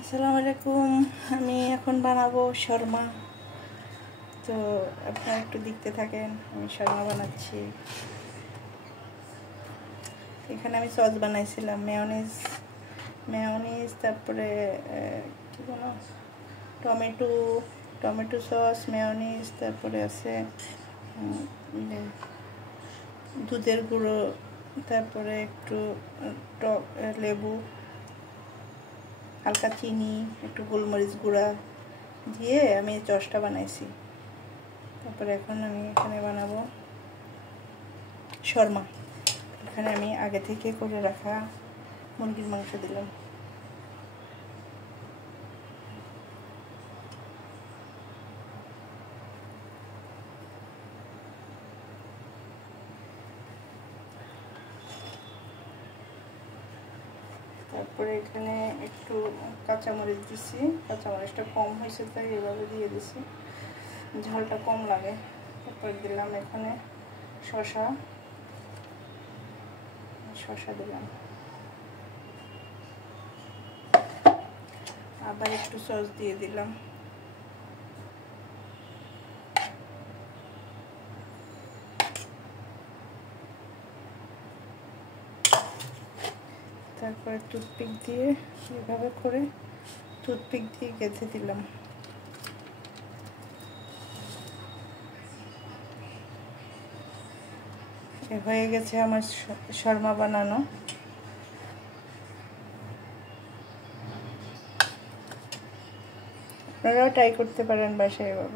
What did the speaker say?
আসসালামু আলাইকুম। আমি এখন বানাবো শর্মা, তো আপনারা একটু দেখতে থাকেন। আমি শর্মা বানাচ্ছি। এখানে আমি সস বানাইছিলাম, মেয়োনিজ, তারপরে কি বলো, টমেটো সস, মেয়োনিজ, তারপরে আছে দুধের গুঁড়ো, তারপরে একটু টক লেবু, হালকা চিনি, একটু গোলমরিচ গুঁড়া দিয়ে আমি সসটা বানাইছি। তারপরে এখন আমি এখানে বানাবো শর্মা। এখানে আমি আগে থেকে করে রাখা মুরগির মাংস দিলাম। তারপরে এখানে একটু কাঁচামরিচ দিছি, কাঁচামরিচটা কম হয়েছে তাই এভাবে দিয়ে দিছি, ঝালটা কম লাগে। তারপর দিলাম এখানে শসা দিলাম, আবার একটু সস দিয়ে দিলাম। তারপরে টুথপিক দিয়ে এভাবে করে গেঁথে দিলাম। হয়ে গেছে আমার শর্মা বানানো। আপনারাও ট্রাই করতে পারেন বাসায় এভাবে।